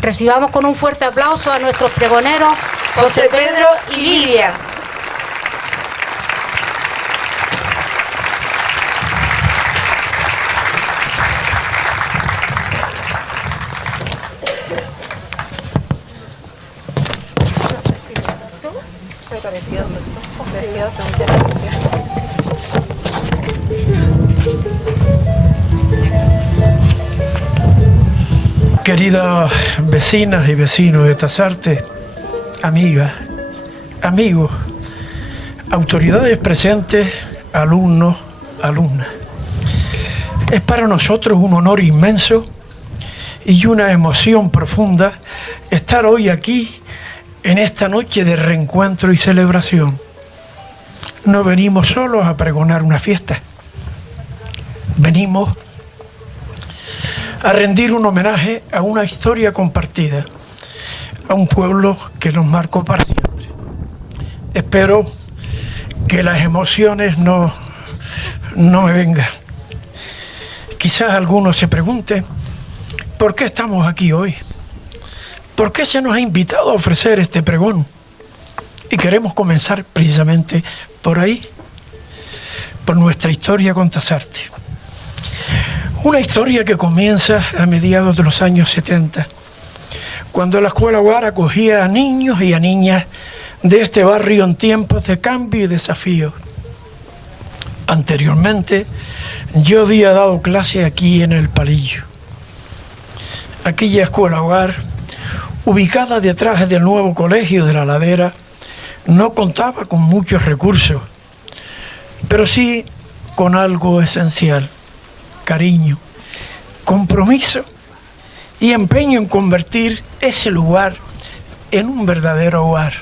Recibamos con un fuerte aplauso a nuestros pregoneros José Pedro y Lidia. Fue precioso, muchas gracias. Queridas vecinas y vecinos de Tasarte, amigas, amigos, autoridades presentes, alumnos, alumnas. Es para nosotros un honor inmenso y una emoción profunda estar hoy aquí en esta noche de reencuentro y celebración. No venimos solos a pregonar una fiesta, venimos a rendir un homenaje a una historia compartida, a un pueblo que nos marcó para siempre. Espero que las emociones no me vengan. Quizás alguno se pregunte, ¿por qué estamos aquí hoy? ¿Por qué se nos ha invitado a ofrecer este pregón? Y queremos comenzar precisamente por ahí, por nuestra historia con Tasarte. Una historia que comienza a mediados de los años 70, cuando la Escuela Hogar acogía a niños y a niñas de este barrio en tiempos de cambio y desafío. Anteriormente, yo había dado clase aquí en El Palillo. Aquella Escuela Hogar, ubicada detrás del nuevo colegio de La Ladera, no contaba con muchos recursos, pero sí con algo esencial: cariño, compromiso y empeño en convertir ese lugar en un verdadero hogar.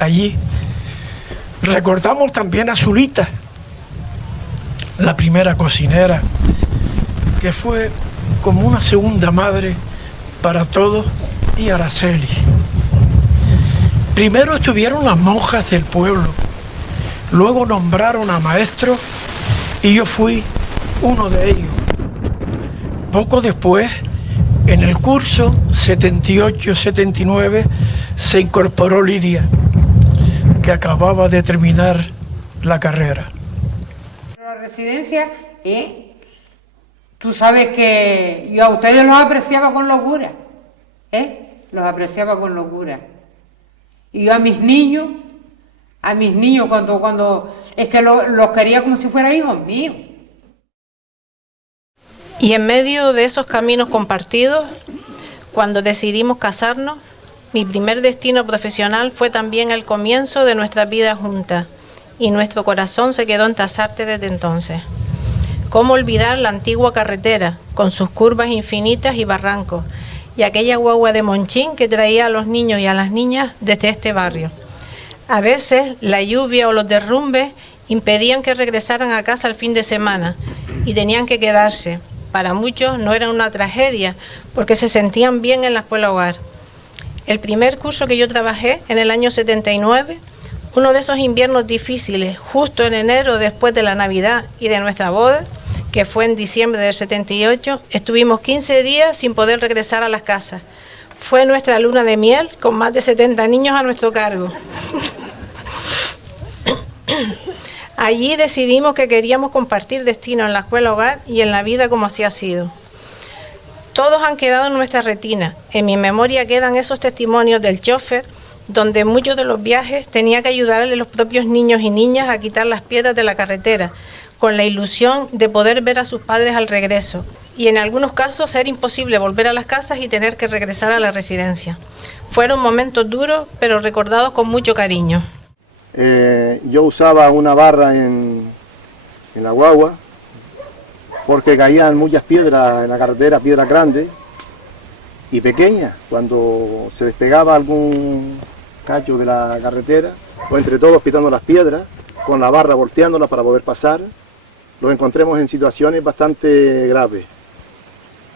Allí recordamos también a Zulita, la primera cocinera, que fue como una segunda madre para todos, y Araceli. Primero estuvieron las monjas del pueblo, luego nombraron a maestros y yo fui uno de ellos. Poco después, en el curso 78-79, se incorporó Lidia, que acababa de terminar la carrera. La residencia, tú sabes que yo a ustedes los apreciaba con locura, los apreciaba con locura. Y yo a mis niños cuando es que los quería como si fueran hijos míos. Y en medio de esos caminos compartidos, cuando decidimos casarnos, mi primer destino profesional fue también el comienzo de nuestra vida juntas, y nuestro corazón se quedó en Tasarte desde entonces. ¿Cómo olvidar la antigua carretera, con sus curvas infinitas y barrancos, y aquella guagua de Monchín que traía a los niños y a las niñas desde este barrio? A veces la lluvia o los derrumbes impedían que regresaran a casa el fin de semana y tenían que quedarse. Para muchos no era una tragedia porque se sentían bien en la Escuela Hogar. El primer curso que yo trabajé en el año 79, uno de esos inviernos difíciles, justo en enero después de la Navidad y de nuestra boda, que fue en diciembre del 78, estuvimos 15 días sin poder regresar a las casas. Fue nuestra luna de miel con más de 70 niños a nuestro cargo. Allí decidimos que queríamos compartir destino en la Escuela Hogar y en la vida como así ha sido. Todos han quedado en nuestra retina. En mi memoria quedan esos testimonios del chofer, donde muchos de los viajes tenía que ayudarle a los propios niños y niñas a quitar las piedras de la carretera, con la ilusión de poder ver a sus padres al regreso, y en algunos casos era imposible volver a las casas y tener que regresar a la residencia. Fueron momentos duros, pero recordados con mucho cariño. Yo usaba una barra en la guagua, porque caían muchas piedras en la carretera, piedras grandes y pequeñas. Cuando se despegaba algún cacho de la carretera, o entre todos quitando las piedras, con la barra volteándola para poder pasar, los encontremos en situaciones bastante graves.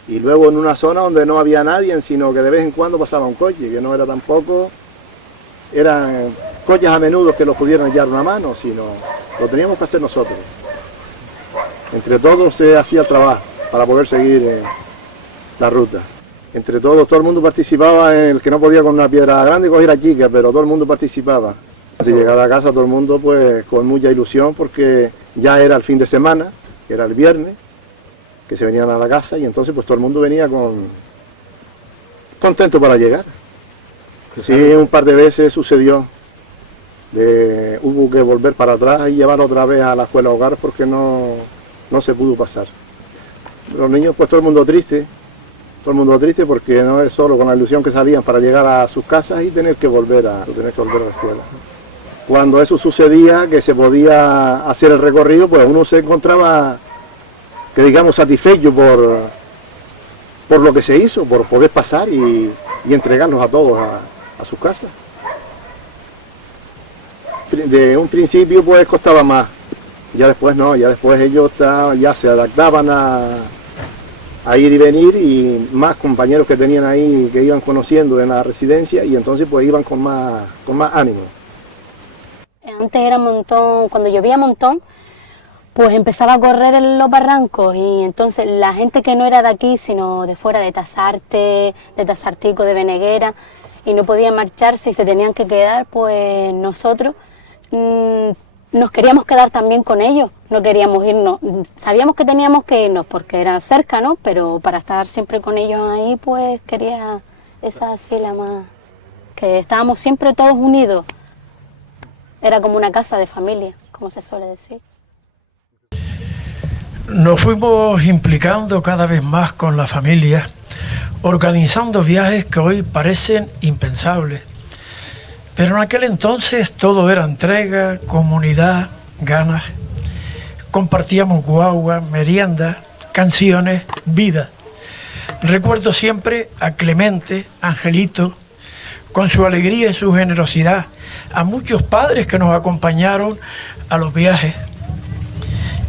Y luego en una zona donde no había nadie, sino que de vez en cuando pasaba un coche, que no era tampoco, eran coches a menudo que los pudieran llevar una mano, sino lo teníamos que hacer nosotros. Entre todos se hacía el trabajo para poder seguir la ruta. Entre todos, todo el mundo participaba, en el que no podía con una piedra grande cogiera chica, pero todo el mundo participaba. Al llegar a casa todo el mundo pues con mucha ilusión porque ya era el fin de semana, era el viernes, que se venían a la casa y entonces pues todo el mundo venía contento para llegar. Sí, un par de veces sucedió, hubo que volver para atrás y llevar otra vez a la escuela hogar porque no se pudo pasar. Los niños pues todo el mundo triste porque no es solo con la ilusión que salían para llegar a sus casas y tener que volver a la escuela. Cuando eso sucedía, que se podía hacer el recorrido, pues uno se encontraba, que digamos, satisfecho por lo que se hizo, por poder pasar y entregarlos a todos a sus casas. De un principio pues costaba más, ya después no, ya después ellos ya se adaptaban a ir y venir y más compañeros que tenían ahí que iban conociendo en la residencia y entonces pues iban con más ánimo. Antes era un montón, cuando llovía un montón, pues empezaba a correr en los barrancos y entonces la gente que no era de aquí, sino de fuera, de Tasarte, de Tasartico, de Beneguera, y no podían marcharse y se tenían que quedar, pues nosotros nos queríamos quedar también con ellos, no queríamos irnos. Sabíamos que teníamos que irnos porque era cerca, ¿no? Pero para estar siempre con ellos ahí, pues quería esa así la más... que estábamos siempre todos unidos. Era como una casa de familia, como se suele decir. Nos fuimos implicando cada vez más con la familia, organizando viajes que hoy parecen impensables. Pero en aquel entonces todo era entrega, comunidad, ganas. Compartíamos guagua, merienda, canciones, vida. Recuerdo siempre a Clemente, Angelito, con su alegría y su generosidad, a muchos padres que nos acompañaron a los viajes.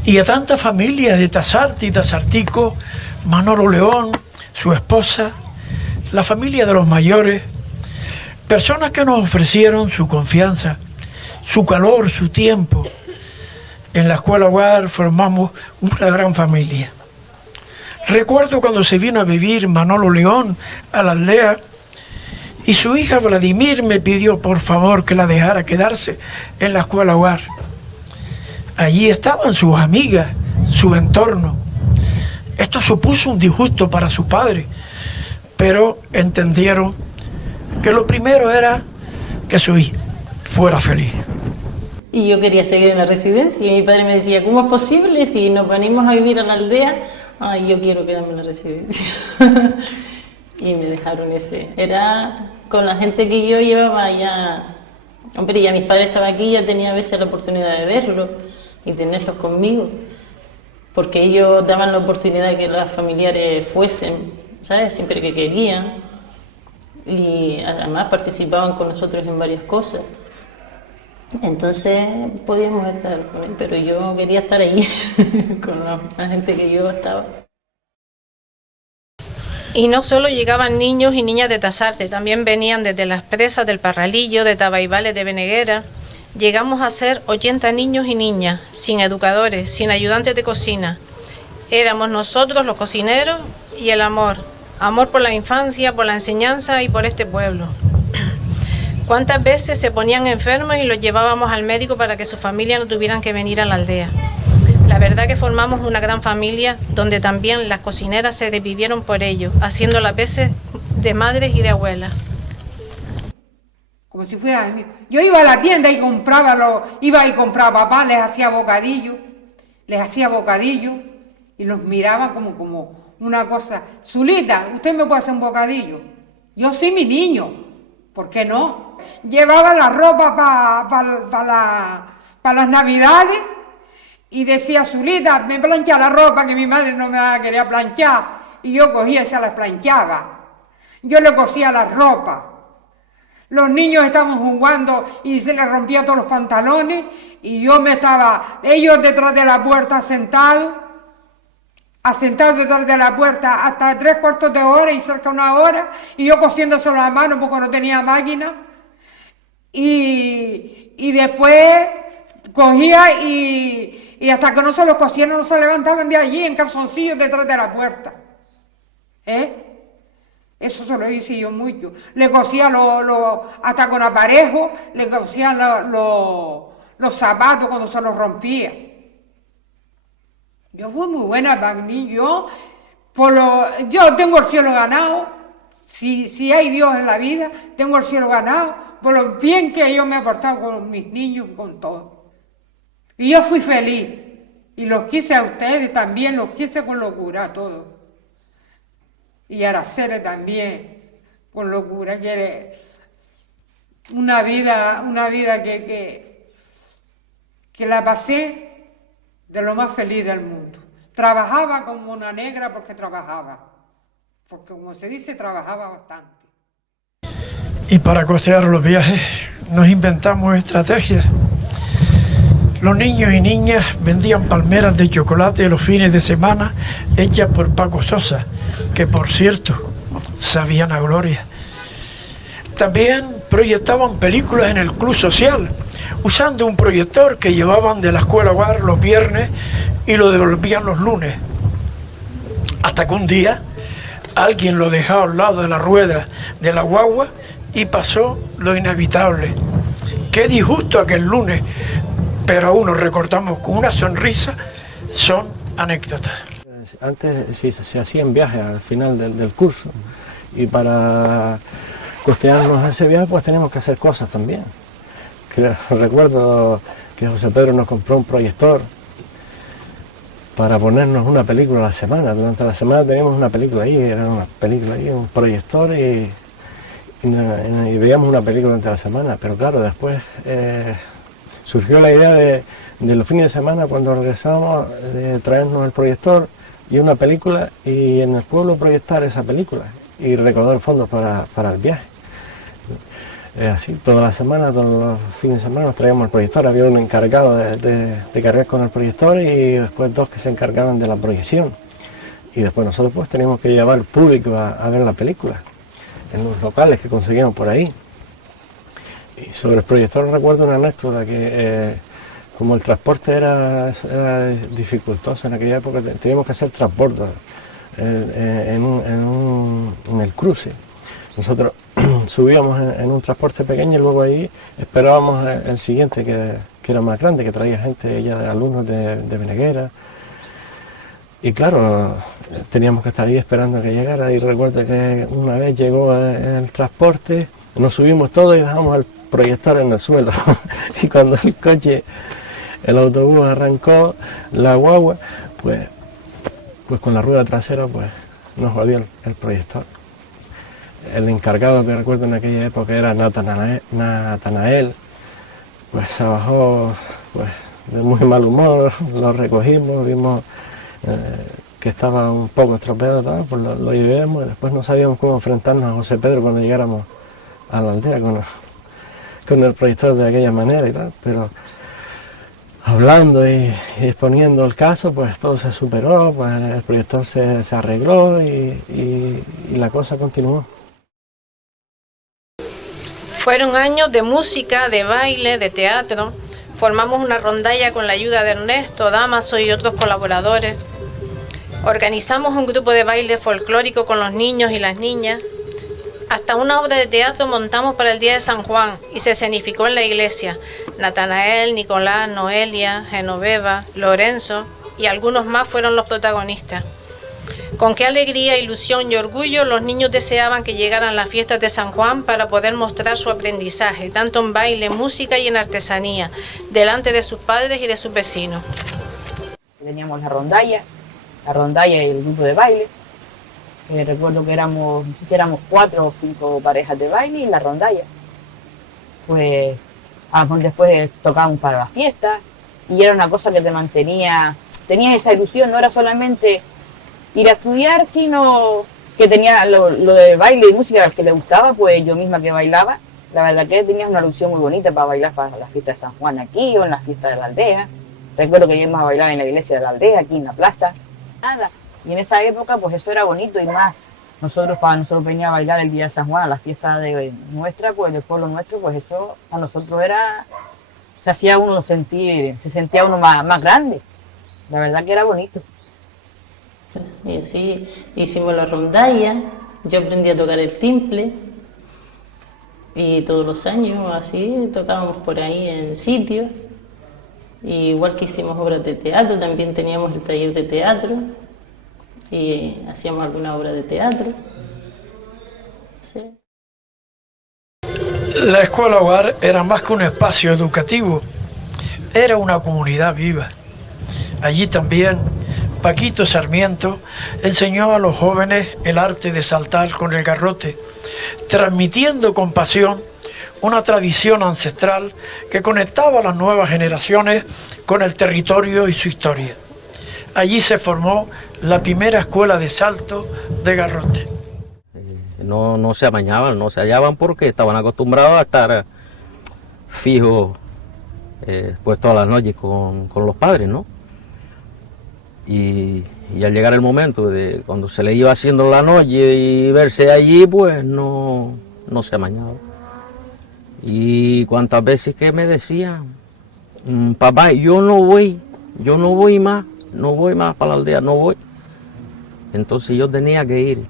Y a tantas familias de Tasarte y Tasartico, Manolo León, su esposa, la familia de los mayores, personas que nos ofrecieron su confianza, su calor, su tiempo. En la escuela hogar formamos una gran familia. Recuerdo cuando se vino a vivir Manolo León a la aldea y su hija Vladimir me pidió por favor que la dejara quedarse en la escuela hogar. Allí estaban sus amigas, su entorno. Esto supuso un disgusto para su padre, pero entendieron que lo primero era que su hija fuera feliz. Y yo quería seguir en la residencia y mi padre me decía, ¿cómo es posible si nos venimos a vivir a la aldea? Ay, yo quiero quedarme en la residencia. Y me dejaron ese. Era con la gente que yo llevaba ya... Hombre, ya mis padres estaban aquí, ya tenía a veces la oportunidad de verlos y tenerlos conmigo. Porque ellos daban la oportunidad de que los familiares fuesen, ¿sabes? Siempre que querían. Y además participaban con nosotros en varias cosas. Entonces podíamos estar con él, pero yo quería estar ahí con la gente que yo estaba. Y no solo llegaban niños y niñas de Tasarte, también venían desde las presas del Parralillo, de Tabaibales, de Beneguera. Llegamos a ser 80 niños y niñas, sin educadores, sin ayudantes de cocina. Éramos nosotros los cocineros y el amor. Amor por la infancia, por la enseñanza y por este pueblo. ¿Cuántas veces se ponían enfermos y los llevábamos al médico para que su familia no tuvieran que venir a la aldea? La verdad que formamos una gran familia donde también las cocineras se desvivieron por ello, haciendo las veces de madres y de abuelas. Como si fuera... Yo iba a la tienda y compraba pan, les hacía bocadillo y los miraba como una cosa. Zulita, ¿usted me puede hacer un bocadillo? Yo sí, mi niño, ¿por qué no? Llevaba la ropa para las navidades y decía, Zulita, me plancha la ropa que mi madre no me quería planchar. Y yo cogía y se las planchaba. Yo le cosía la ropa Los niños estaban jugando y se les rompía todos los pantalones y yo ellos detrás de la puerta sentados detrás de la puerta hasta 3/4 de hora y cerca de 1 hora, y yo cosiéndoselo a mano porque no tenía máquina. Y después cogía y hasta que no se los cosieron no se levantaban de allí en calzoncillos detrás de la puerta. Eso se lo hice yo mucho. Le cosía hasta con aparejo, le cosía los zapatos cuando se los rompía. Yo fui muy buena para mí. Yo tengo el cielo ganado. Si hay Dios en la vida, tengo el cielo ganado por lo bien que yo me he portado con mis niños y con todo. Y yo fui feliz. Y los quise a ustedes también, los quise con locura a todos. Y a Araceli también, con locura. Quiere una vida que la pasé de lo más feliz del mundo. Trabajaba como una negra porque como se dice, trabajaba bastante. Y para costear los viajes nos inventamos estrategias. Los niños y niñas vendían palmeras de chocolate los fines de semana hechas por Paco Sosa, que por cierto sabían a gloria. También proyectaban películas en el club social, usando un proyector que llevaban de la escuela hogar los viernes y lo devolvían los lunes. Hasta que un día alguien lo dejó al lado de la rueda de la guagua y pasó lo inevitable. Qué disgusto aquel lunes, pero aún nos recordamos con una sonrisa. Son anécdotas. Antes sí, se hacían viajes al final del curso, y para costearnos ese viaje pues teníamos que hacer cosas también. Recuerdo que José Pedro nos compró un proyector para ponernos una película a la semana. Durante la semana teníamos una película ahí, era una película ahí, un proyector, y veíamos una película durante la semana. Pero claro, después surgió la idea de los fines de semana, cuando regresábamos, de traernos el proyector y una película, y en el pueblo proyectar esa película y recaudar fondos para el viaje. Así, toda la semana, todos los fines de semana nos traíamos el proyector. Había un encargado de cargar con el proyector y después 2 que se encargaban de la proyección. Y después nosotros pues teníamos que llevar al público a ver la película en los locales que conseguíamos por ahí. Y sobre el proyector recuerdo una anécdota que como el transporte era dificultoso en aquella época, teníamos que hacer transbordos en el cruce. Nosotros subíamos en un transporte pequeño y luego ahí esperábamos el siguiente, que era más grande, que traía gente, ya de alumnos de Beneguera. Y claro, teníamos que estar ahí esperando a que llegara. Y recuerdo que una vez llegó el transporte, nos subimos todos y dejamos el proyector en el suelo. Y cuando el autobús arrancó, la guagua, pues con la rueda trasera pues nos jodió el proyector. El encargado, que recuerdo en aquella época, era Natanael, pues se bajó pues de muy mal humor, lo recogimos, vimos que estaba un poco estropeado, pues lo llevamos, y después no sabíamos cómo enfrentarnos a José Pedro cuando llegáramos a la aldea con el proyector de aquella manera y tal, pero hablando y exponiendo el caso, pues todo se superó, pues el proyector se arregló y la cosa continuó. Fueron años de música, de baile, de teatro. Formamos una rondalla con la ayuda de Ernesto, Damaso y otros colaboradores. Organizamos un grupo de baile folclórico con los niños y las niñas. Hasta una obra de teatro montamos para el Día de San Juan y se escenificó en la iglesia. Natanael, Nicolás, Noelia, Genoveva, Lorenzo y algunos más fueron los protagonistas. Con qué alegría, ilusión y orgullo los niños deseaban que llegaran las fiestas de San Juan para poder mostrar su aprendizaje, tanto en baile, música y en artesanía, delante de sus padres y de sus vecinos. Teníamos la rondalla y el grupo de baile. Recuerdo que éramos 4 o 5 parejas de baile y la rondalla. Pues después tocábamos para las fiestas y era una cosa que te mantenía, tenías esa ilusión, no era solamente ir a estudiar, sino que tenía lo de baile y música que le gustaba, pues yo misma que bailaba, La verdad que tenías una ilusión muy bonita para bailar para las fiestas de San Juan aquí o en las fiestas de la aldea. Recuerdo que íbamos a bailar en la iglesia de la aldea, aquí en la plaza. Nada. Y en esa época, pues eso era bonito y más. Para nosotros venir a bailar el día de San Juan a la fiesta de nuestra, pues del pueblo nuestro, pues eso a nosotros era, se hacía uno sentir, se sentía uno más grande. La verdad que era bonito. Y así hicimos la rondalla, yo aprendí a tocar el timple y todos los años así tocábamos por ahí en sitios. Igual que hicimos obras de teatro, también teníamos el taller de teatro y hacíamos alguna obra de teatro. Sí. La escuela hogar era más que un espacio educativo, era una comunidad viva. Allí también Paquito Sarmiento enseñó a los jóvenes el arte de saltar con el garrote, transmitiendo con pasión una tradición ancestral que conectaba a las nuevas generaciones con el territorio y su historia. Allí se formó la primera escuela de salto de garrote. No se amañaban, no se hallaban porque estaban acostumbrados a estar fijos pues todas las noches con los padres, ¿no? Y al llegar el momento de cuando se le iba haciendo la noche y verse allí, pues no se amañaba. Y cuántas veces que me decían, papá, yo no voy más para la aldea, no voy. Entonces yo tenía que ir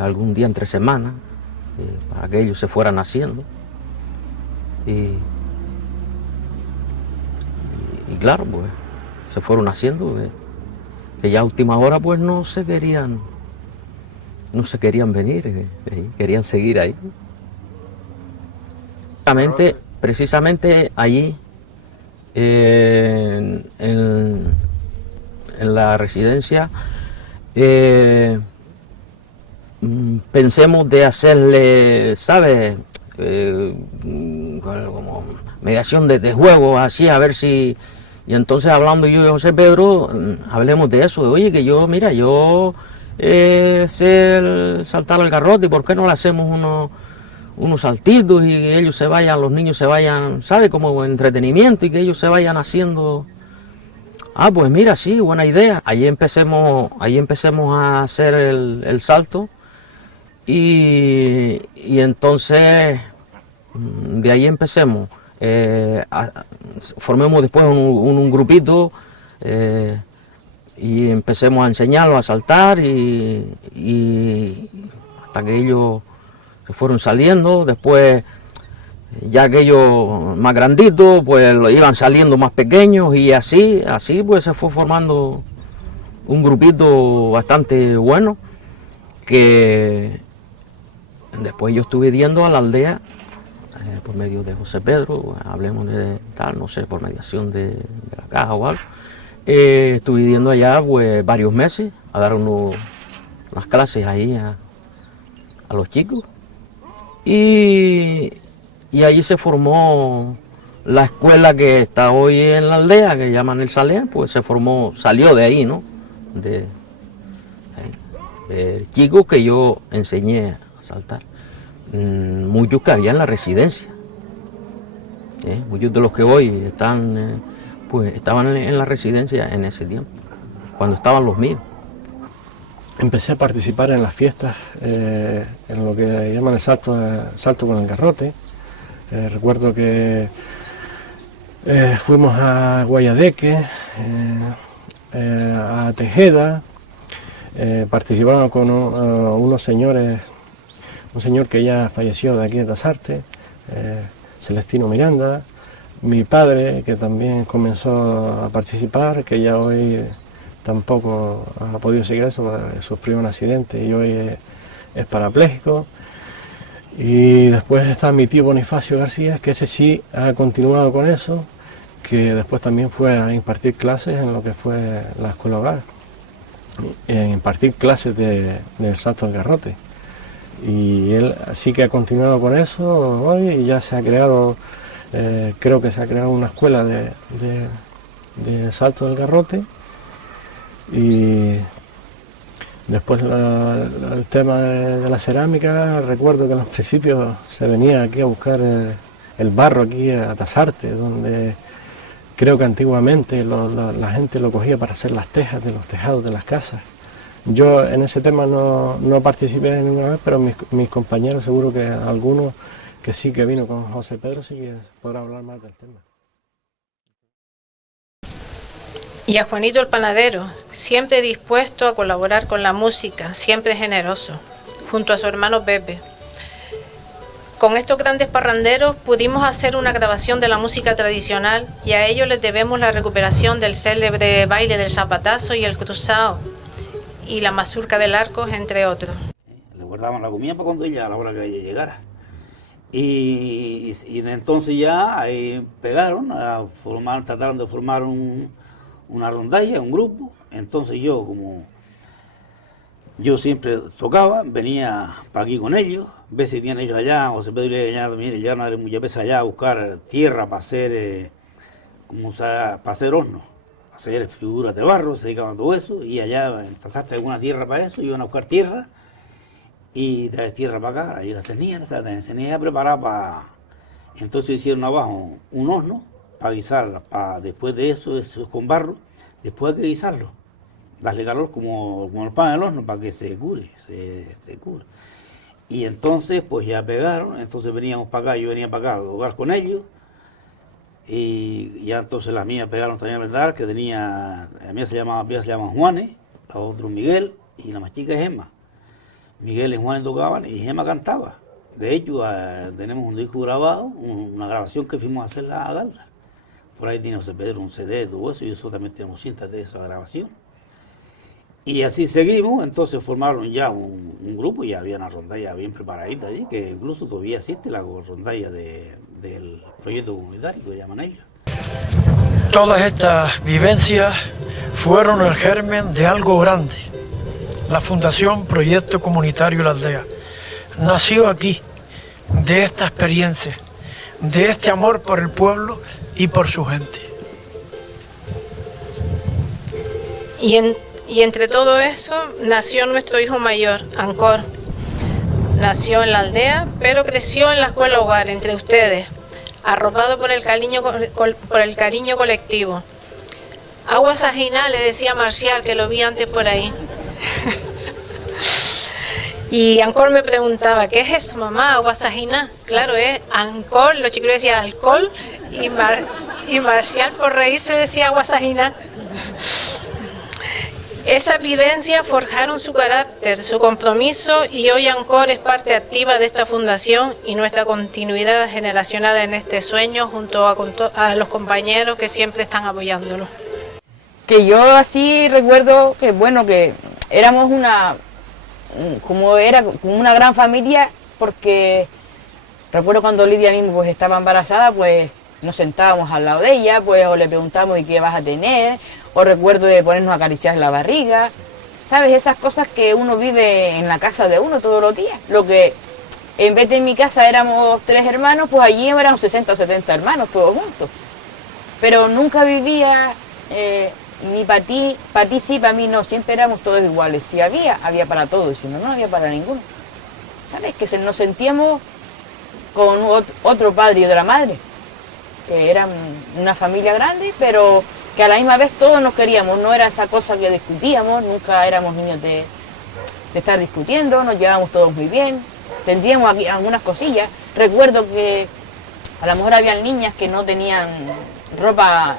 algún día entre semanas para que ellos se fueran haciendo. Y claro, pues se fueron haciendo, que ya a última hora pues no se querían venir, querían seguir ahí. Precisamente allí, en la residencia, pensemos de hacerle, ¿sabes? Como mediación de juegos, así, a ver si... Y entonces hablando yo y José Pedro, hablemos de eso, de oye, que yo sé saltar al garrote, ¿por qué no le hacemos unos saltitos y que ellos se vayan, los niños se vayan, ¿sabe? Como entretenimiento y que ellos se vayan haciendo. Ah, pues mira, sí, buena idea. Ahí empecemos a hacer el salto y entonces de ahí empecemos. Formemos después un grupito y empecemos a enseñarlos a saltar y hasta que ellos se fueron saliendo. Después, ya aquellos más granditos, pues lo iban saliendo más pequeños y así pues se fue formando un grupito bastante bueno, que después yo estuve yendo a la aldea por medio de José Pedro, hablemos de tal, no sé, por mediación de la caja o algo. Estuve yendo allá pues varios meses a dar unas clases ahí a los chicos. Y allí se formó la escuela que está hoy en la aldea, que llaman el Saler, pues salió de ahí, ¿no? De chicos que yo enseñé a saltar. Muchos que había en la residencia. Muchos de los que hoy están, pues estaban en la residencia en ese tiempo, cuando estaban los míos. Empecé a participar en las fiestas, en lo que llaman el salto con el garrote. Recuerdo que fuimos a Guayadeque, a Tejeda, participaron con unos señores, un señor que ya falleció de aquí de Tasarte, Celestino Miranda, mi padre que también comenzó a participar, que ya hoy tampoco ha podido seguir eso, sufrió un accidente y hoy es parapléjico. Y después está mi tío Bonifacio García, que ese sí ha continuado con eso, que después también fue a impartir clases en lo que fue la escuela hogar, en impartir clases del salto al garrote. Y él sí que ha continuado con eso hoy y ya se ha creado, creo que se ha creado una escuela de salto del garrote. Y Después el tema de la cerámica, recuerdo que en los principios se venía aquí a buscar el barro aquí a Tasarte, donde creo que antiguamente la gente lo cogía para hacer las tejas de los tejados de las casas. Yo en ese tema no participé ninguna vez, pero mis compañeros, seguro que algunos que sí que vino con José Pedro, sí que podrá hablar más del tema. Y a Juanito el panadero, siempre dispuesto a colaborar con la música, siempre generoso, junto a su hermano Pepe. Con estos grandes parranderos pudimos hacer una grabación de la música tradicional y a ellos les debemos la recuperación del célebre baile del zapatazo y el cruzado y la mazurca del arco, entre otros. Le guardaban la comida para cuando ella, a la hora que ella llegara. Y entonces ya ahí pegaron, trataron de formar una rondalla, un grupo. Entonces yo siempre tocaba, venía para aquí con ellos, a veces tenían ellos allá, o se pedía allá, mire, ya no haré muchas veces allá a buscar tierra para hacer, para hacer hornos, hacer figuras de barro, se dedicaban a todo eso, y allá tasaste alguna tierra para eso, iban a buscar tierra y traer tierra para acá, y la cernía preparada para. Entonces hicieron abajo un horno para guisar, después de eso con barro, después hay que guisarlo, darle calor como el pan del horno para que se cure, se cure. Y entonces pues ya pegaron, entonces veníamos para acá, yo venía para acá a jugar con ellos, y ya entonces las mías pegaron también, ¿verdad? Que la mía se llama Juanes, la otra Miguel, y la más chica es Gemma. Miguel y Juanes tocaban y Gemma cantaba. De hecho, tenemos un disco grabado, una grabación que fuimos a hacer a Galda. Por ahí tiene José Pedro un CD, todo eso, y eso también tenemos cintas de esa grabación. Y así seguimos, entonces formaron ya un grupo, y había una rondalla bien preparadita allí, que incluso todavía existe la rondalla del proyecto comunitario, que llaman ellos. Todas estas vivencias fueron el germen de algo grande. La Fundación Proyecto Comunitario La Aldea nació aquí, de esta experiencia, de este amor por el pueblo y por su gente. Y entre todo eso nació nuestro hijo mayor, Ancor. Nació en la aldea, pero creció en la escuela hogar, entre ustedes, arropado por el cariño colectivo. Agua Sajina, le decía Marcial, que lo vi antes por ahí. Y Ancor me preguntaba, ¿qué es eso, mamá? Agua Sajina. Claro, es Ancor, los chicos decían alcohol, y Marcial por reírse decía Agua Sajina. Esas vivencias forjaron su carácter, su compromiso, y hoy Ancor es parte activa de esta fundación y nuestra continuidad generacional en este sueño junto a los compañeros que siempre están apoyándolo. Que yo así recuerdo que bueno, que éramos como una gran familia, porque recuerdo cuando Lidia mismo pues estaba embarazada, pues nos sentábamos al lado de ella, pues o le preguntábamos ¿y qué vas a tener? O recuerdo de ponernos a acariciar la barriga, ¿sabes? Esas cosas que uno vive en la casa de uno todos los días. Lo que en vez de en mi casa éramos 3 hermanos, pues allí eran 60 o 70 hermanos todos juntos. Pero nunca vivía, ni para ti sí, para mí no, siempre éramos todos iguales. Si había para todos, y si no, no había para ninguno. ¿Sabes? Que nos sentíamos con otro padre y otra madre, que eran una familia grande, pero que a la misma vez todos nos queríamos, no era esa cosa que discutíamos, nunca éramos niños de estar discutiendo, nos llevábamos todos muy bien, tendríamos aquí algunas cosillas. Recuerdo que a lo mejor había niñas que no tenían ropa,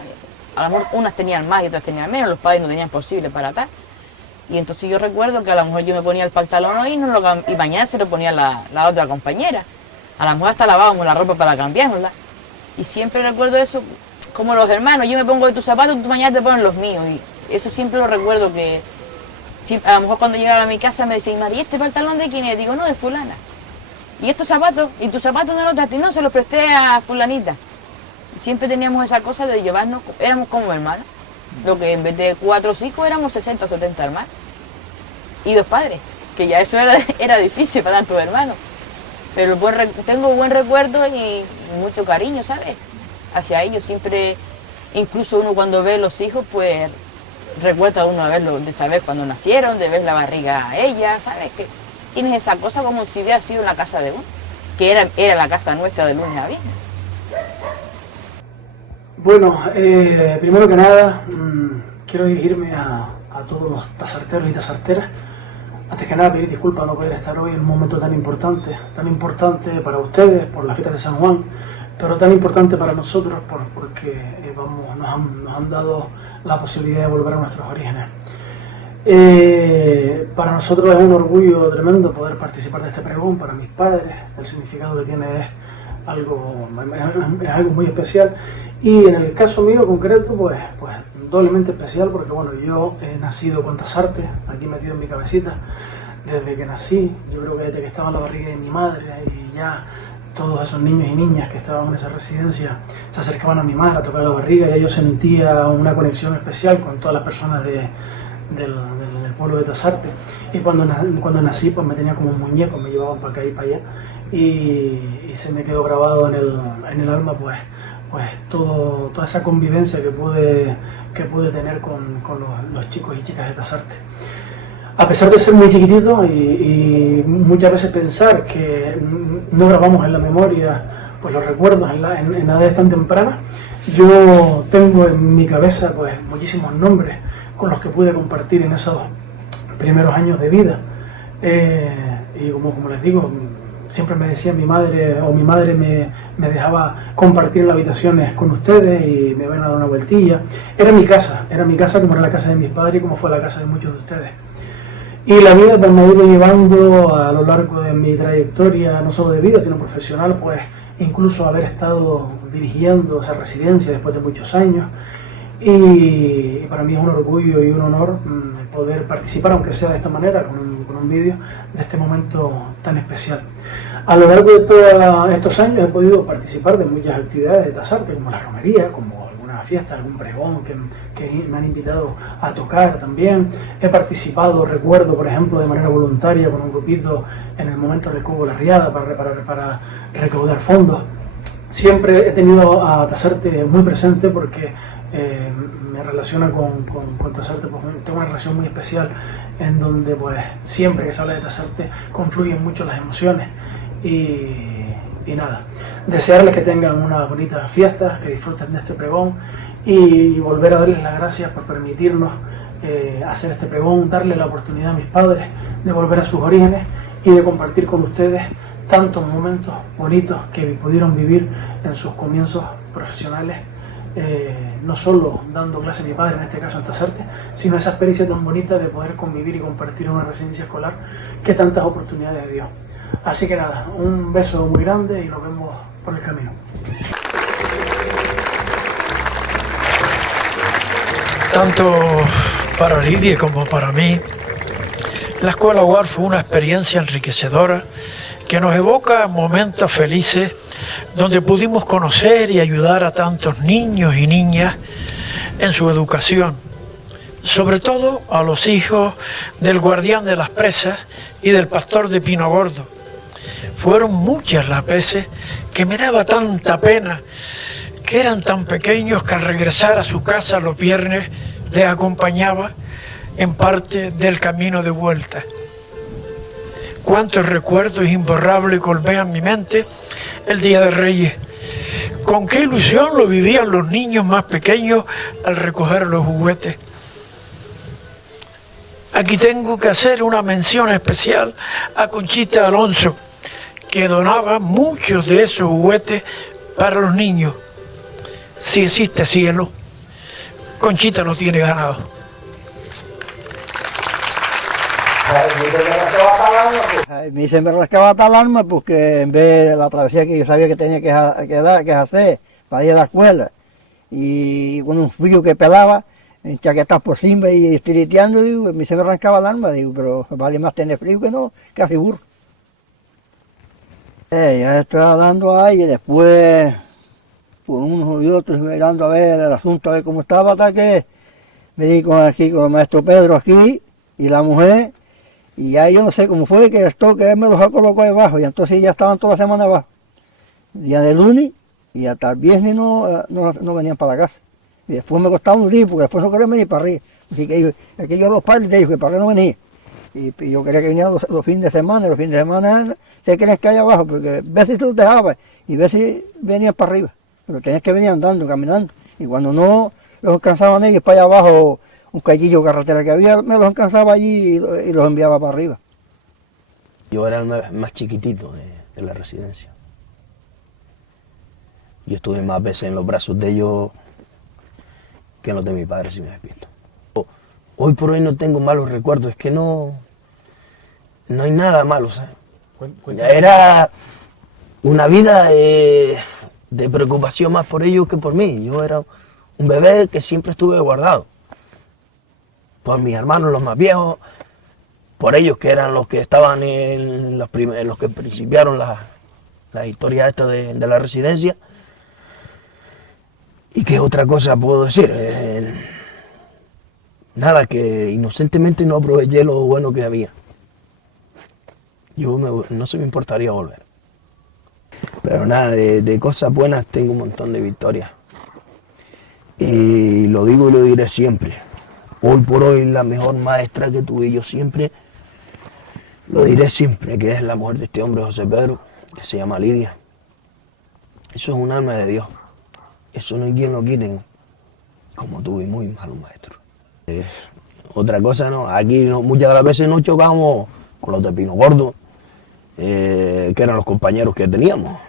a lo mejor unas tenían más y otras tenían menos, los padres no tenían posible para atar. Y entonces yo recuerdo que a lo mejor yo me ponía el pantalón hoy y mañana se lo ponía la otra compañera. A lo mejor hasta lavábamos la ropa para cambiárnosla. Y siempre recuerdo eso, como los hermanos, yo me pongo de tus zapatos, tú mañana te pones los míos. Y eso siempre lo recuerdo, que a lo mejor cuando llegaba a mi casa me decían, María, ¿este pantalón de quién es? Digo, no, de fulana. ¿Y estos zapatos? ¿Y tus zapatos no los das? No, se los presté a fulanita. Y siempre teníamos esa cosa de llevarnos, éramos como hermanos. Lo que en vez de 4 hijos éramos 60 o 70 hermanos. Y 2 padres, que ya eso era difícil para tantos hermanos. Pero tengo buen recuerdo y mucho cariño, ¿sabes? Hacia ellos siempre, incluso uno cuando ve los hijos, pues recuerda uno de saber cuándo nacieron, de ver la barriga a ella, ¿sabes? Que tienes esa cosa como si hubiera sido la casa de uno, que era la casa nuestra de lunes a viernes. Bueno, primero que nada, quiero dirigirme a todos los tasarteros y tasarteras. Antes que nada, pedir disculpas no poder estar hoy en un momento tan importante para ustedes, por las fiestas de San Juan, pero tan importante para nosotros porque nos han dado la posibilidad de volver a nuestros orígenes. Para nosotros es un orgullo tremendo poder participar de este pregón. Para mis padres el significado que tiene es algo muy especial, y en el caso mío concreto pues doblemente especial, porque bueno, yo he nacido con Tasarte aquí metido en mi cabecita desde que nací. Yo creo que desde que estaba en la barriga de mi madre, y ya todos esos niños y niñas que estaban en esa residencia se acercaban a mi madre a tocar la barriga, y ya yo sentía una conexión especial con todas las personas del pueblo de Tasarte. Y cuando nací pues me tenía como un muñeco, me llevaban para acá y para allá, y se me quedó grabado en el alma pues toda esa convivencia que pude tener con los chicos y chicas de Tasarte. A pesar de ser muy chiquitito y muchas veces pensar que no grabamos en la memoria pues los recuerdos en edades tan tempranas, yo tengo en mi cabeza pues muchísimos nombres con los que pude compartir en esos primeros años de vida. Y como les digo, siempre me decía mi madre me dejaba compartir en las habitaciones con ustedes y me ven a dar una vueltilla. Era mi casa como era la casa de mis padres y como fue la casa de muchos de ustedes. Y la vida pues, me ha ido llevando a lo largo de mi trayectoria, no solo de vida, sino profesional, pues incluso haber estado dirigiendo esa residencia después de muchos años. Y para mí es un orgullo y un honor poder participar, aunque sea de esta manera, con un vídeo, de este momento tan especial. A lo largo de todos estos años he podido participar de muchas actividades de Tasarte, como la romería, como alguna fiesta, algún pregón que me han invitado a tocar también. He participado, recuerdo, por ejemplo, de manera voluntaria con un grupito en el momento del Cubo La Riada para recaudar fondos. Siempre he tenido a Tasarte muy presente porque me relaciona con Tasarte, pues tengo una relación muy especial en donde pues siempre que se habla de Tasarte confluyen mucho las emociones. Y nada, desearles que tengan unas bonitas fiestas, que disfruten de este pregón y volver a darles las gracias por permitirnos hacer este pregón, darle la oportunidad a mis padres de volver a sus orígenes y de compartir con ustedes tantos momentos bonitos que pudieron vivir en sus comienzos profesionales, no solo dando clase a mi padre, en este caso en Tasarte, sino esa experiencia tan bonita de poder convivir y compartir en una residencia escolar que tantas oportunidades dio. Así que nada, un beso muy grande y nos vemos por el camino. Tanto para Lidia como para mí, la Escuela Hogar fue una experiencia enriquecedora que nos evoca momentos felices donde pudimos conocer y ayudar a tantos niños y niñas en su educación, sobre todo a los hijos del guardián de las presas y del pastor de Pino Gordo. Fueron muchas las veces que me daba tanta pena que eran tan pequeños que al regresar a su casa los viernes les acompañaba en parte del camino de vuelta. Cuántos recuerdos imborrables golpean mi mente el Día de Reyes. Con qué ilusión lo vivían los niños más pequeños al recoger los juguetes. Aquí tengo que hacer una mención especial a Conchita Alonso, que donaba muchos de esos juguetes para los niños. Si existe cielo, Conchita lo tiene ganado. A mí se me rascaba hasta el alma porque en vez de la travesía que yo sabía que tenía que hacer para ir a la escuela, y con un frío que pelaba, enchaquetado por cima y estiriteando, digo, a mí se me arrancaba el alma, digo, pero vale más tener frío que no, casi burro. Ya estaba hablando ahí y después, por unos y otros, mirando a ver el asunto, a ver cómo estaba, hasta que me di con el maestro Pedro aquí y la mujer, y ya yo no sé cómo fue que esto que él me lo colocó debajo, y entonces ya estaban toda la semana abajo. Día de lunes y hasta el viernes no venían para la casa. Y después me costaba un día, porque después no quería venir para arriba. Así que aquellos los padres de ellos que para arriba no venía. Y yo quería que vinieran los fines de semana, y los fines de semana se querían que allá abajo, porque ves si tú dejabas y ves si venías para arriba. Pero tenías que venir andando, caminando. Y cuando no los alcanzaban ellos para allá abajo, un callillo de carretera que había, me los alcanzaba allí y los enviaba para arriba. Yo era el más chiquitito de la residencia. Yo estuve más veces en los brazos de ellos que en los de mi padre, si me has visto. Hoy por hoy no tengo malos recuerdos, es que no hay nada malo, ¿sabes? Era una vida de preocupación más por ellos que por mí. Yo era un bebé que siempre estuve guardado. Por mis hermanos, los más viejos, por ellos que eran los que estaban en los que principiaron la historia esta de la residencia. ¿Y qué otra cosa puedo decir? Nada, que inocentemente no aproveché lo bueno que había. No se me importaría volver. Pero nada, de cosas buenas tengo un montón de victorias. Y lo digo y lo diré siempre. Hoy por hoy la mejor maestra que tuve yo siempre, lo diré siempre, que es la mujer de este hombre, José Pedro, que se llama Lidia. Eso es un alma de Dios. Eso no hay quien lo quite, como tuve muy malos maestros. Otra cosa, no, aquí muchas de las veces nos chocábamos con los de Pino Gordo, que eran los compañeros que teníamos.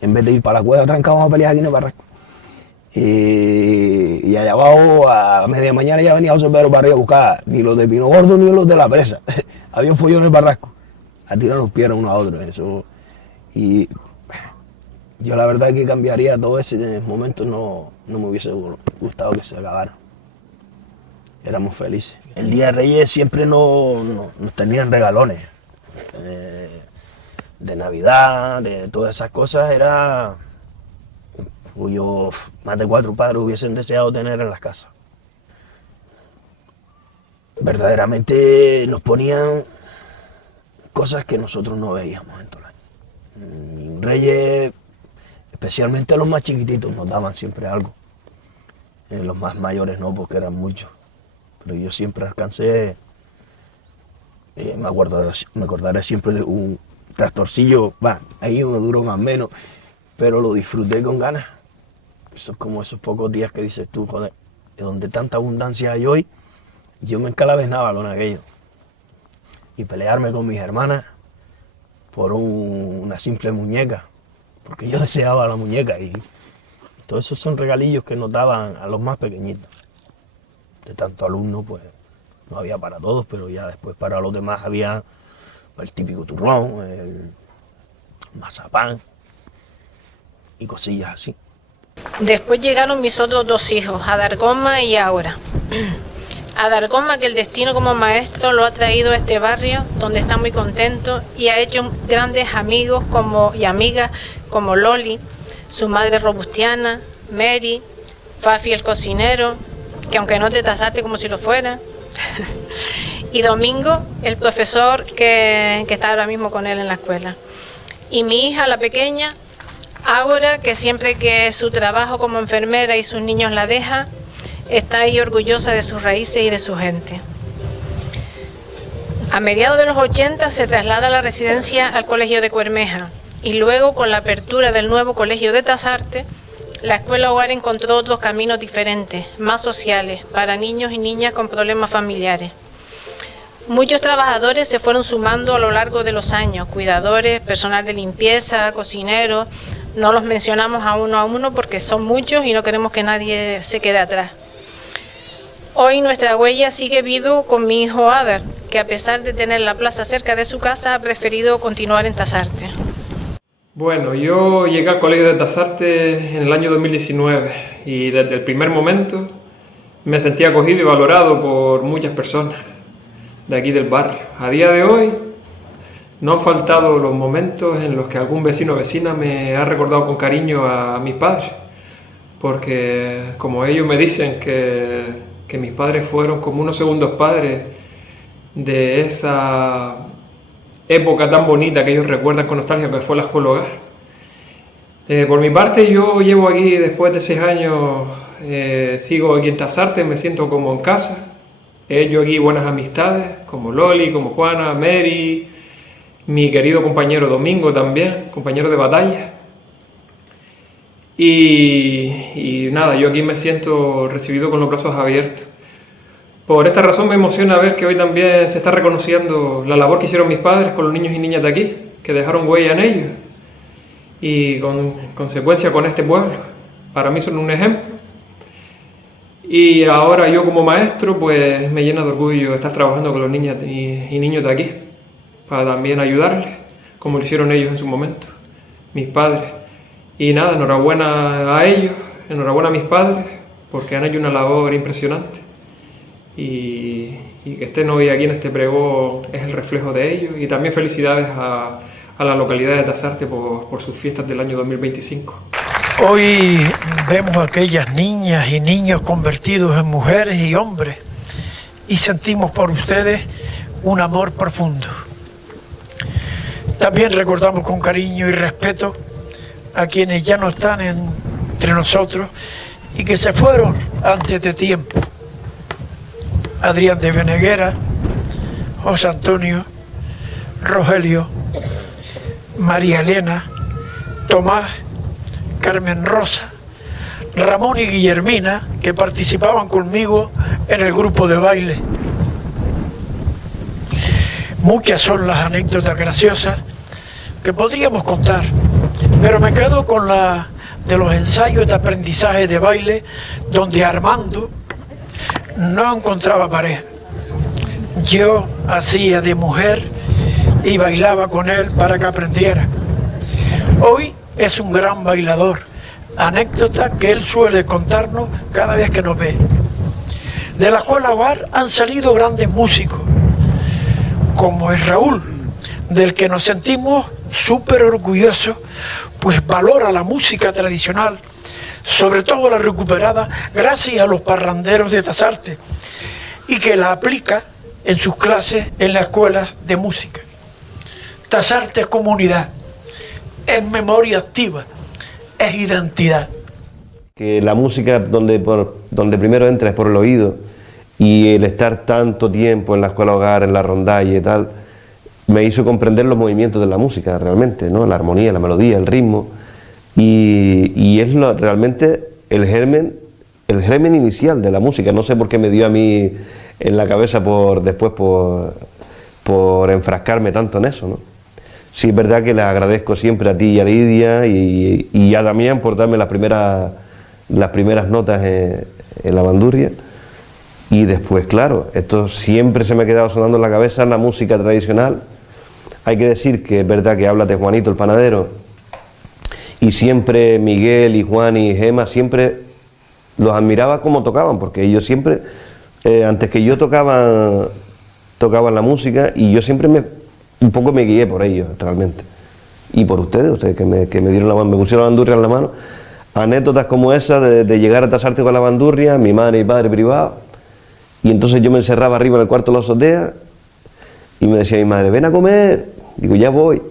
En vez de ir para la cueva, trancábamos a pelear aquí en el barranco. Y allá abajo, a media mañana ya venía José Pedro para arriba a buscar ni los de Pino Gordo ni los de la presa. Había un follón en el barranco, a tirar los pies unos a otros. Eso. Y yo la verdad que cambiaría todo ese momento, no me hubiese gustado que se acabara. Éramos felices. El Día de Reyes siempre nos tenían regalones. De Navidad, de todas esas cosas, era cuyo más de 4 padres hubiesen deseado tener en las casas. Verdaderamente nos ponían cosas que nosotros no veíamos en todo el año. En Reyes, especialmente a los más chiquititos, nos daban siempre algo. Los más mayores no, porque eran muchos. Pero yo siempre alcancé, me acordaré siempre de un tractorcillo, ahí me duró más o menos, pero lo disfruté con ganas. Eso es como esos pocos días que dices tú, joder, de donde tanta abundancia hay hoy, yo me encalavenaba con aquello. Y pelearme con mis hermanas por una simple muñeca, porque yo deseaba la muñeca, y todos esos son regalillos que nos daban a los más pequeñitos. De tanto alumno, pues no había para todos, pero ya después para los demás había el típico turrón, el mazapán y cosillas así. Después llegaron mis otros 2 hijos, Adargoma y Ágora. Adargoma, que el destino como maestro lo ha traído a este barrio, donde está muy contento y ha hecho grandes amigos y amigas como Loli, su madre robustiana, Mary, Fafi el cocinero, que aunque no te tasaste como si lo fuera, y Domingo, el profesor que está ahora mismo con él en la escuela. Y mi hija, la pequeña, Ágora, que siempre que su trabajo como enfermera y sus niños la deja, está ahí orgullosa de sus raíces y de su gente. A mediados de los 80 se traslada la residencia al colegio de Cuermeja y luego, con la apertura del nuevo colegio de Tasarte, la escuela hogar encontró otros caminos diferentes, más sociales, para niños y niñas con problemas familiares. Muchos trabajadores se fueron sumando a lo largo de los años, cuidadores, personal de limpieza, cocineros. No los mencionamos a uno porque son muchos y no queremos que nadie se quede atrás. Hoy nuestra huella sigue vivo con mi hijo Adar, que a pesar de tener la plaza cerca de su casa, ha preferido continuar en Tasarte. Bueno, yo llegué al colegio de Tasarte en el año 2019 y desde el primer momento me sentí acogido y valorado por muchas personas de aquí del barrio. A día de hoy no han faltado los momentos en los que algún vecino o vecina me ha recordado con cariño a mis padres, porque como ellos me dicen que mis padres fueron como unos segundos padres de esa época tan bonita que ellos recuerdan con nostalgia, que fue la escuela hogar. Por mi parte, yo llevo aquí, después de 6 años, sigo aquí en Tasarte, me siento como en casa. He hecho aquí buenas amistades, como Loli, como Juana, Mary, mi querido compañero Domingo también, compañero de batalla. Y nada, yo aquí me siento recibido con los brazos abiertos. Por esta razón me emociona ver que hoy también se está reconociendo la labor que hicieron mis padres con los niños y niñas de aquí, que dejaron huella en ellos. Y con consecuencia con este pueblo. Para mí son un ejemplo. Y ahora yo como maestro pues me llena de orgullo estar trabajando con los niñas y niños de aquí, para también ayudarles, como lo hicieron ellos en su momento, mis padres. Y nada, enhorabuena a ellos, enhorabuena a mis padres, porque han hecho una labor impresionante. Y que estén hoy aquí en este pregón es el reflejo de ellos. Y también felicidades a la localidad de Tasarte por sus fiestas del año 2025. Hoy vemos a aquellas niñas y niños convertidos en mujeres y hombres y sentimos por ustedes un amor profundo. También recordamos con cariño y respeto a quienes ya no están entre nosotros y que se fueron antes de tiempo. Adrián de Beneguera, José Antonio, Rogelio, María Elena, Tomás, Carmen Rosa, Ramón y Guillermina, que participaban conmigo en el grupo de baile. Muchas son las anécdotas graciosas que podríamos contar, pero me quedo con la de los ensayos de aprendizaje de baile, donde Armando no encontraba pareja. Yo hacía de mujer y bailaba con él para que aprendiera. Hoy es un gran bailador, anécdota que él suele contarnos cada vez que nos ve. De la escuela Hogar han salido grandes músicos, como es Raúl, del que nos sentimos súper orgullosos, pues valora la música tradicional, sobre todo la recuperada gracias a los parranderos de Tasarte, y que la aplica en sus clases en la escuela de música. Tasarte es comunidad, es memoria activa, es identidad. Que la música donde primero entra es por el oído, y el estar tanto tiempo en la escuela Hogar, en la rondalla y tal, me hizo comprender los movimientos de la música realmente, ¿no? La armonía, la melodía, el ritmo, y es realmente el germen inicial de la música. No sé por qué me dio a mí en la cabeza después por enfrascarme tanto en eso, ¿no? Sí, es verdad que les agradezco siempre a ti y a Lidia y a Damián por darme las primeras notas en la bandurria. Y después, claro, esto siempre se me ha quedado sonando en la cabeza, la música tradicional. Hay que decir que es verdad que Háblate Juanito, el panadero, y siempre Miguel y Juan y Gema, siempre los admiraba como tocaban, porque ellos siempre, antes que yo tocaban la música, y yo siempre un poco me guié por ellos, realmente. Y por ustedes que me dieron la mano, me pusieron la bandurria en la mano. Anécdotas como esa de llegar a Tasarte con la bandurria, mi madre y padre privado, y entonces yo me encerraba arriba en el cuarto de la azotea, y me decía mi madre, ven a comer. Digo, ya voy.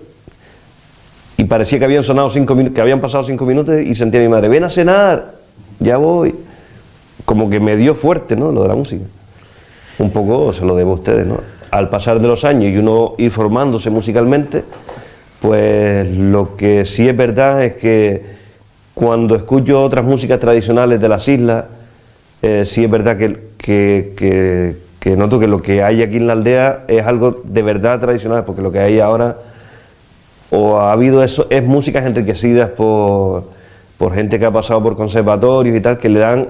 Y parecía que habían sonado 5 minutos, que habían pasado 5 minutos, y sentía a mi madre, ven a cenar, ya voy. Como que me dio fuerte, ¿no?, lo de la música. Un poco se lo debo a ustedes, ¿no? Al pasar de los años y uno ir formándose musicalmente, pues lo que sí es verdad es que cuando escucho otras músicas tradicionales de las islas, sí es verdad que noto que lo que hay aquí en la aldea es algo de verdad tradicional, porque lo que hay ahora, o ha habido eso, es músicas enriquecidas por gente que ha pasado por conservatorios y tal, que le dan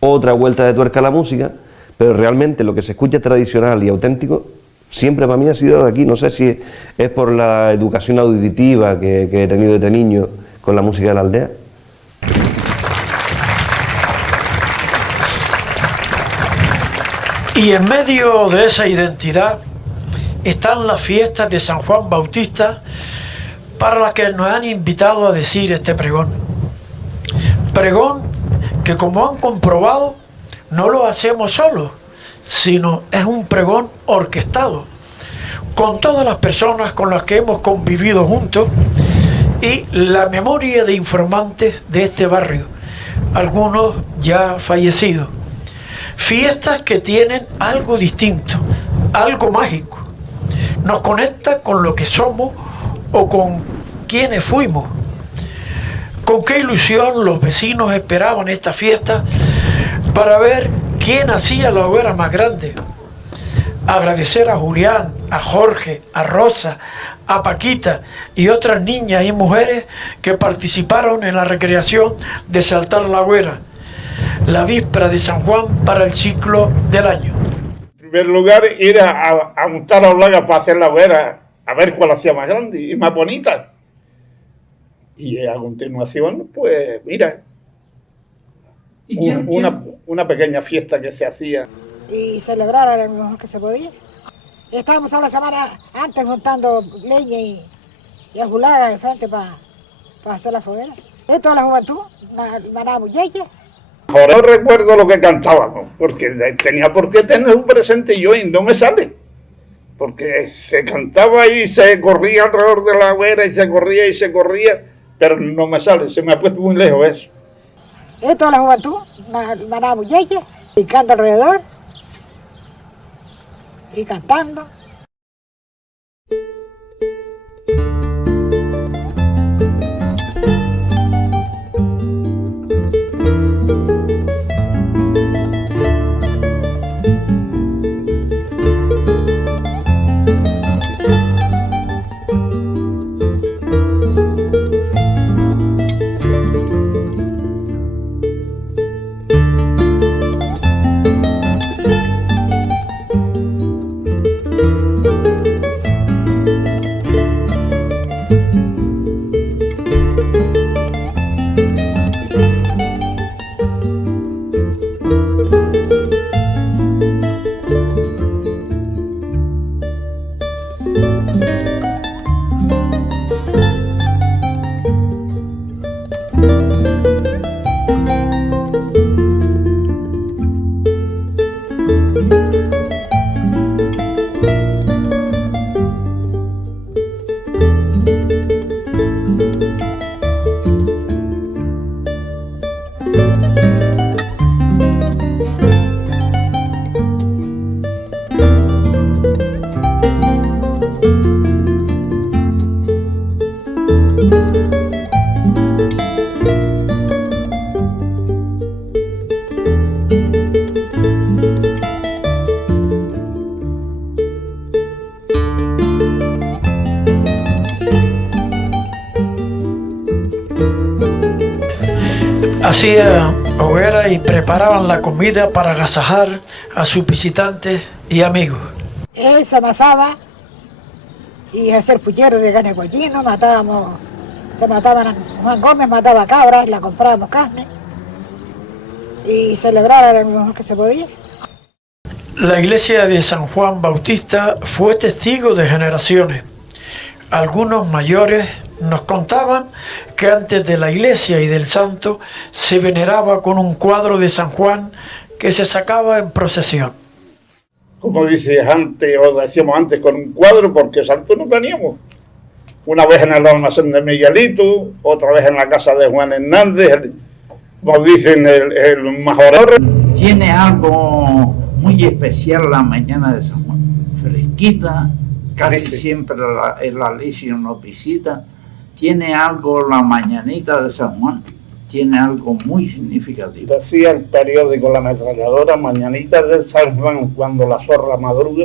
otra vuelta de tuerca a la música, pero realmente lo que se escucha tradicional y auténtico, siempre para mí ha sido de aquí. No sé si es por la educación auditiva que he tenido desde niño con la música de la aldea. Y en medio de esa identidad están las fiestas de San Juan Bautista, para las que nos han invitado a decir este pregón. Pregón que, como han comprobado, no lo hacemos solos, sino es un pregón orquestado, con todas las personas con las que hemos convivido juntos y la memoria de informantes de este barrio, algunos ya fallecidos. Fiestas que tienen algo distinto, algo mágico. Nos conecta con lo que somos o con quienes fuimos. Con qué ilusión los vecinos esperaban esta fiesta para ver quién hacía la hoguera más grande. Agradecer a Julián, a Jorge, a Rosa, a Paquita y otras niñas y mujeres que participaron en la recreación de saltar la hoguera, la víspera de San Juan para el ciclo del año. En primer lugar, ir a montar a Olaga para hacer la hoguera, a ver cuál hacía más grande y más bonita. Y a continuación, pues mira, una pequeña fiesta que se hacía. Y celebrar era lo mejor que se podía. Estábamos toda la semana antes juntando leña y ajulaga de frente para hacer la foguera. Esto es la juventud, maná muñeca. Ahora no recuerdo lo que cantábamos, porque tenía por qué tener un presente yo y no me sale. Porque se cantaba y se corría alrededor de la hoguera y se corría, pero no me sale, se me ha puesto muy lejos eso. Esto es la juventud, maná muñeca, picando alrededor y cantando. Hacían hoguera y preparaban la comida para agasajar a sus visitantes y amigos. Él se amasaba y hacer pucheros de carne de pollino, Juan Gómez mataba cabras, la comprábamos carne y celebrar era lo mejor que se podía. La iglesia de San Juan Bautista fue testigo de generaciones. Algunos mayores nos contaban que antes de la iglesia y del santo se veneraba con un cuadro de San Juan que se sacaba en procesión. Como dices antes, o decíamos antes, con un cuadro, porque santo no teníamos. Una vez en el almacén de Miguelito, otra vez en la casa de Juan Hernández, como dicen el majorador. Tiene algo muy especial la mañana de San Juan, fresquita, casi siempre el Alicio nos visita. Tiene algo la mañanita de San Juan, tiene algo muy significativo. Decía el periódico La Ametralladora, mañanita de San Juan, cuando la zorra madruga,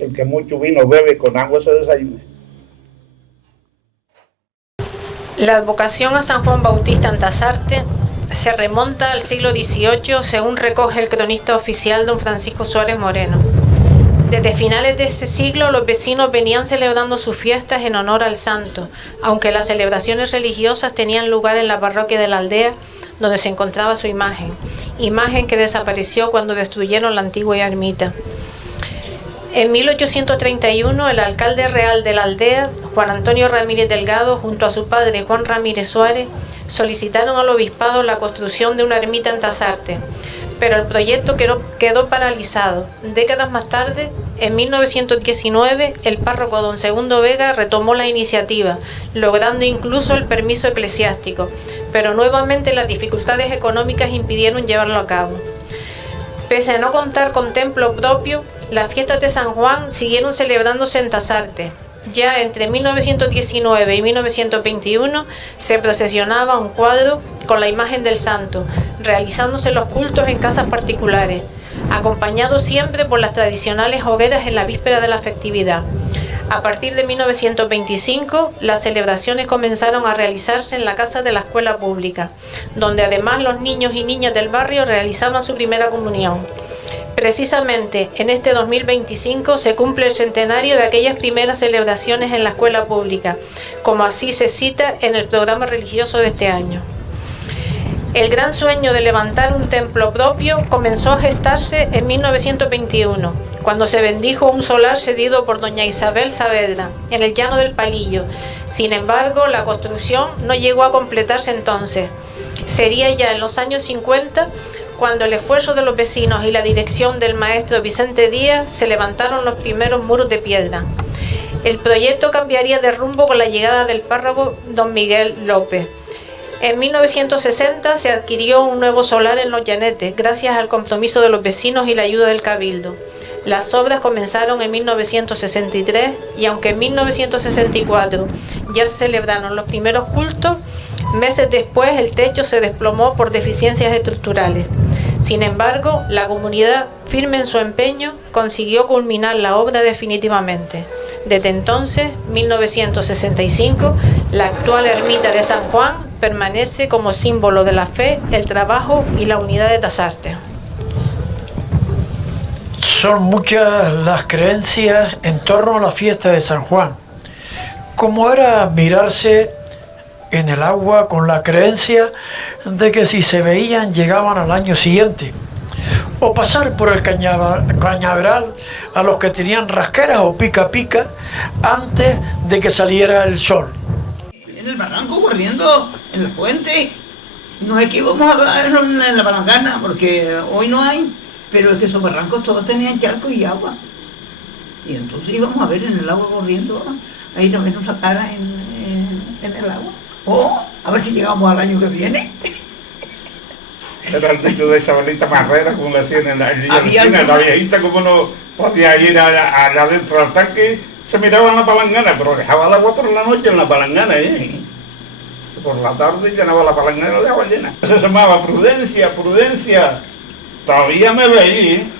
el que mucho vino bebe, con agua se desayuna. La advocación a San Juan Bautista en Tasarte se remonta al siglo XVIII, según recoge el cronista oficial don Francisco Suárez Moreno. Desde finales de ese siglo, los vecinos venían celebrando sus fiestas en honor al santo, aunque las celebraciones religiosas tenían lugar en la parroquia de la aldea, donde se encontraba su imagen que desapareció cuando destruyeron la antigua ermita. En 1831, el alcalde real de la aldea, Juan Antonio Ramírez Delgado, junto a su padre Juan Ramírez Suárez, solicitaron al obispado la construcción de una ermita en Tasarte, pero el proyecto quedó paralizado. Décadas más tarde, en 1919, el párroco don Segundo Vega retomó la iniciativa, logrando incluso el permiso eclesiástico, pero nuevamente las dificultades económicas impidieron llevarlo a cabo. Pese a no contar con templo propio, las fiestas de San Juan siguieron celebrándose en Tasarte. Ya entre 1919 y 1921 se procesionaba un cuadro con la imagen del santo, realizándose los cultos en casas particulares, acompañado siempre por las tradicionales hogueras en la víspera de la festividad. A partir de 1925, las celebraciones comenzaron a realizarse en la casa de la escuela pública, donde además los niños y niñas del barrio realizaban su primera comunión. Precisamente en este 2025 se cumple el centenario de aquellas primeras celebraciones en la escuela pública, como así se cita en el programa religioso de este año. El gran sueño de levantar un templo propio comenzó a gestarse en 1921, cuando se bendijo un solar cedido por doña Isabel Saavedra, en el llano del Palillo. Sin embargo, la construcción no llegó a completarse entonces. Sería ya en los años 50 cuando el esfuerzo de los vecinos y la dirección del maestro Vicente Díaz se levantaron los primeros muros de piedra. El proyecto cambiaría de rumbo con la llegada del párroco don Miguel López. En 1960 se adquirió un nuevo solar en Los Llanetes, gracias al compromiso de los vecinos y la ayuda del Cabildo. Las obras comenzaron en 1963 y aunque en 1964 ya se celebraron los primeros cultos, meses después el techo se desplomó por deficiencias estructurales. Sin embargo, la comunidad, firme en su empeño, consiguió culminar la obra definitivamente. Desde entonces, 1965, la actual ermita de San Juan permanece como símbolo de la fe, el trabajo y la unidad de Tasarte. Son muchas las creencias en torno a la fiesta de San Juan. ¿Cómo era mirarse en el agua con la creencia de que si se veían llegaban al año siguiente? O pasar por el cañaveral a los que tenían rasqueras o pica pica antes de que saliera el sol. En el barranco corriendo, en la fuente, no es que íbamos a ver en la palangana, porque hoy no hay, pero es que esos barrancos todos tenían charcos y agua. Y entonces íbamos a ver en el agua corriendo, ahí nos vemos la cara en el agua. O a ver si llegamos al año que viene. Era el dicho de Isabelita Marrera, como le decían en la viejita, como no podía ir allá adentro al tanque, se miraba en la palangana, pero dejaba el agua por la noche en la palangana, por la tarde llenaba la palangana de agua llena. Se llamaba Prudencia, Prudencia. Todavía me veí,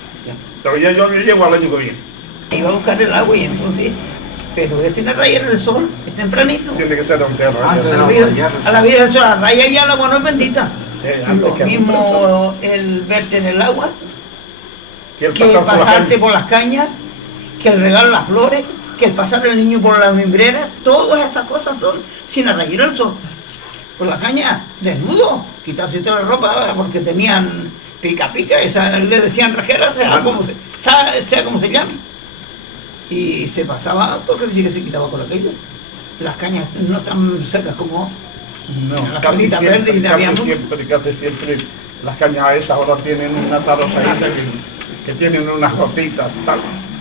todavía yo llego al año que viene. Iba a buscar el agua y entonces, pero este no raya en el sol, es tempranito. Tiene que ser a un tierra. A la vida del sol, la raya ya el agua no es bendita. Lo mismo el verte en el agua, que el pasarte por las cañas, que el regar las flores, que el pasar el niño por las mimbreras, todas esas cosas son sin arrayar el sol. Por las cañas, desnudo, quitarse toda la ropa porque tenían pica pica, le decían rajeras, sea como se llame. Y se pasaba, porque sí que se quitaba con aquello. Las cañas no tan secas como... No, casi siempre las cañas esas ahora tienen una tarosadita que tienen unas gotitas, tal.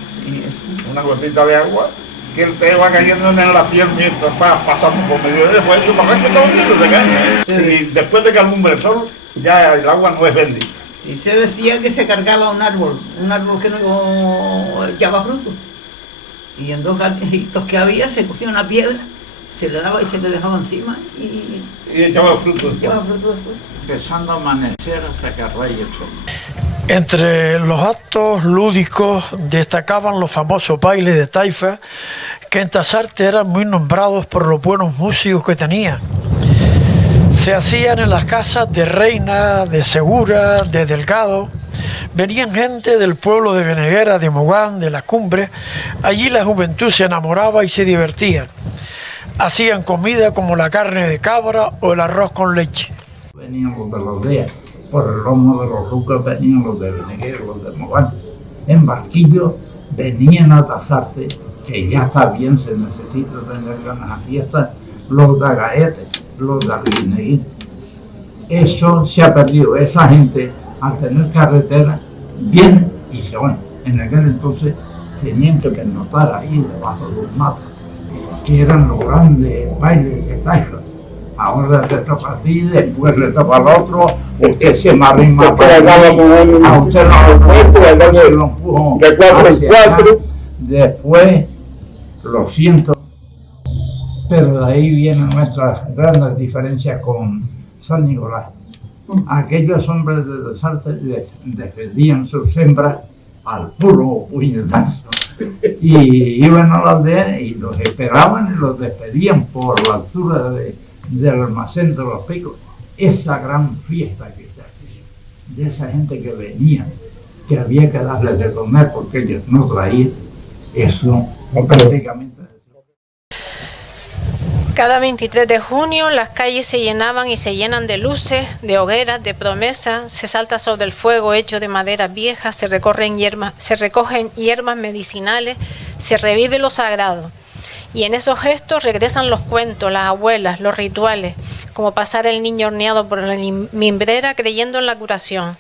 Sí, una gotita de agua que te va cayendo en la piel mientras vas pasando por medio de después eso para está hundido de caña. Sí. Después de que alumbre el sol, ya el agua no es bendita. Sí, se decía que se cargaba un árbol que no echaba fruto. Y en 2 gatitos que había se cogía una piedra, se le daba y se le dejaba encima y echaba fruto. Empezando a amanecer hasta que raye el sol. Entre los actos lúdicos destacaban los famosos bailes de taifa, que en Tasarte eran muy nombrados por los buenos músicos que tenían. Se hacían en las casas de Reina, de Segura, de Delgado. Venían gente del pueblo de Beneguera, de Mogán, de La Cumbre. Allí la juventud se enamoraba y se divertía. Hacían comida como la carne de cabra o el arroz con leche. Venían los de la aldea, por el lomo de los Lucas venían los de Beneguera, los de Mogán. En barquillo venían a Tasarte, que ya está bien, se necesita tener ganas a fiesta, los de Agaete, los de Arguineguín. Eso se ha perdido, esa gente al tener carretera, vienen y se van. En aquel entonces tenían que pernotar ahí debajo de los matos, que eran los grandes bailes de taifa. Ahora le toca a ti, después le toca al otro, usted se me arrima para mí, a usted lo empujo de 4 en 4. Después, lo siento, pero de ahí vienen nuestras grandes diferencias con San Nicolás. Aquellos hombres de Tasarte defendían sus hembras al puro puñetazo. Y iban a la aldea y los esperaban y los despedían por la altura del almacén de los Picos. Esa gran fiesta que se hacía, de esa gente que venía, que había que darles de comer porque ellos no traían, eso prácticamente. Cada 23 de junio las calles se llenaban y se llenan de luces, de hogueras, de promesas, se salta sobre el fuego hecho de madera vieja, se recogen hierbas medicinales, se revive lo sagrado. Y en esos gestos regresan los cuentos, las abuelas, los rituales, como pasar el niño horneado por la mimbrera creyendo en la curación.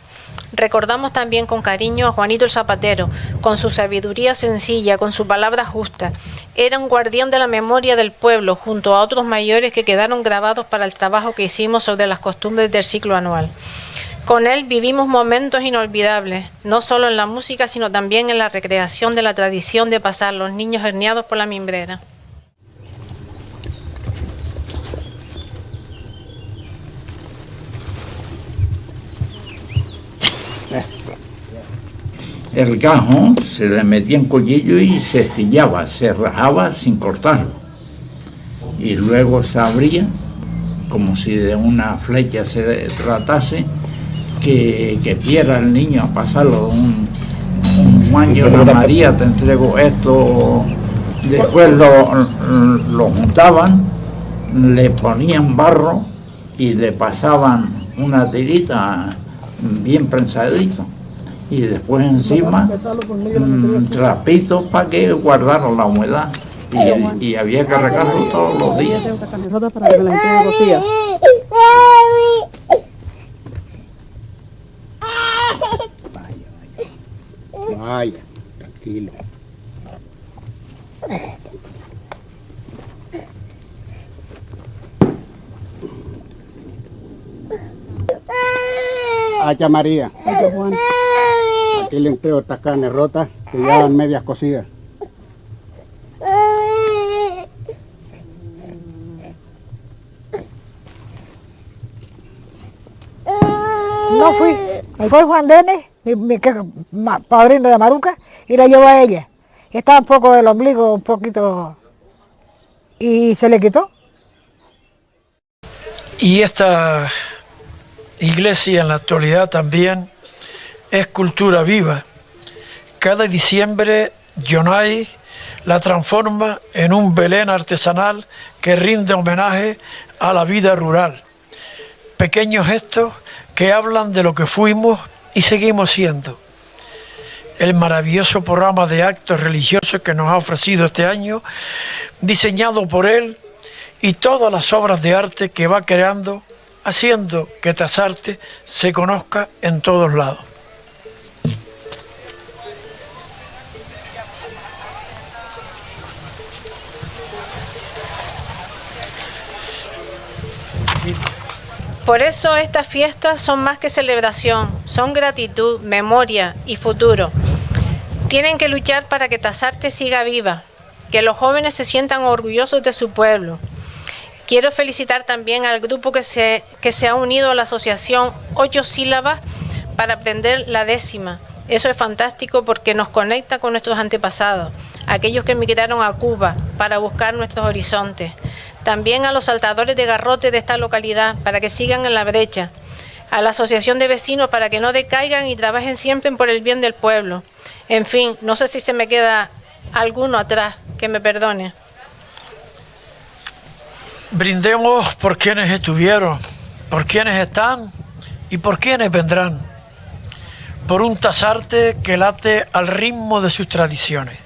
Recordamos también con cariño a Juanito el Zapatero, con su sabiduría sencilla, con su palabra justa. Era un guardián de la memoria del pueblo, junto a otros mayores que quedaron grabados para el trabajo que hicimos sobre las costumbres del ciclo anual. Con él vivimos momentos inolvidables, no solo en la música, sino también en la recreación de la tradición de pasar los niños herniados por la mimbrera. El gajo se le metía en cuchillo y se estillaba, se rajaba sin cortarlo. Y luego se abría, como si de una flecha se tratase, que piera el niño a pasarlo un año, la María, te entrego esto. Después lo juntaban, le ponían barro y le pasaban una tirita bien prensadito. Y después encima trapitos para que guardara la humedad y había que regarlo todos los días. Vaya, tranquilo. Hacha María. Hacha Juan. Aquí le entrego estas carnes rotas que ya van medias cocidas. No fui, fue Juan Denis, mi padrino de Maruca, y la llevó a ella. Estaba un poco del ombligo, un poquito, y se le quitó. Y esta iglesia en la actualidad también es cultura viva. Cada diciembre Yonay la transforma en un Belén artesanal que rinde homenaje a la vida rural. Pequeños gestos que hablan de lo que fuimos y seguimos siendo. El maravilloso programa de actos religiosos que nos ha ofrecido este año, diseñado por él, y todas las obras de arte que va creando, haciendo que Tasarte se conozca en todos lados. Por eso estas fiestas son más que celebración, son gratitud, memoria y futuro. Tienen que luchar para que Tasarte siga viva, que los jóvenes se sientan orgullosos de su pueblo. Quiero felicitar también al grupo que se ha unido a la asociación 8 sílabas para aprender la 10ª. Eso es fantástico porque nos conecta con nuestros antepasados, aquellos que emigraron a Cuba para buscar nuestros horizontes. También a los saltadores de garrote de esta localidad para que sigan en la brecha. A la asociación de vecinos para que no decaigan y trabajen siempre por el bien del pueblo. En fin, no sé si se me queda alguno atrás, que me perdone. Brindemos por quienes estuvieron, por quienes están y por quienes vendrán. Por un Tasarte que late al ritmo de sus tradiciones.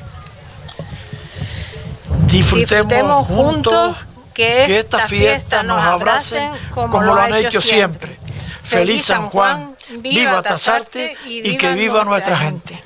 Disfrutemos juntos que esta fiesta nos abracen como lo han hecho siempre. Feliz San Juan Viva Tasarte y que viva nuestra gente.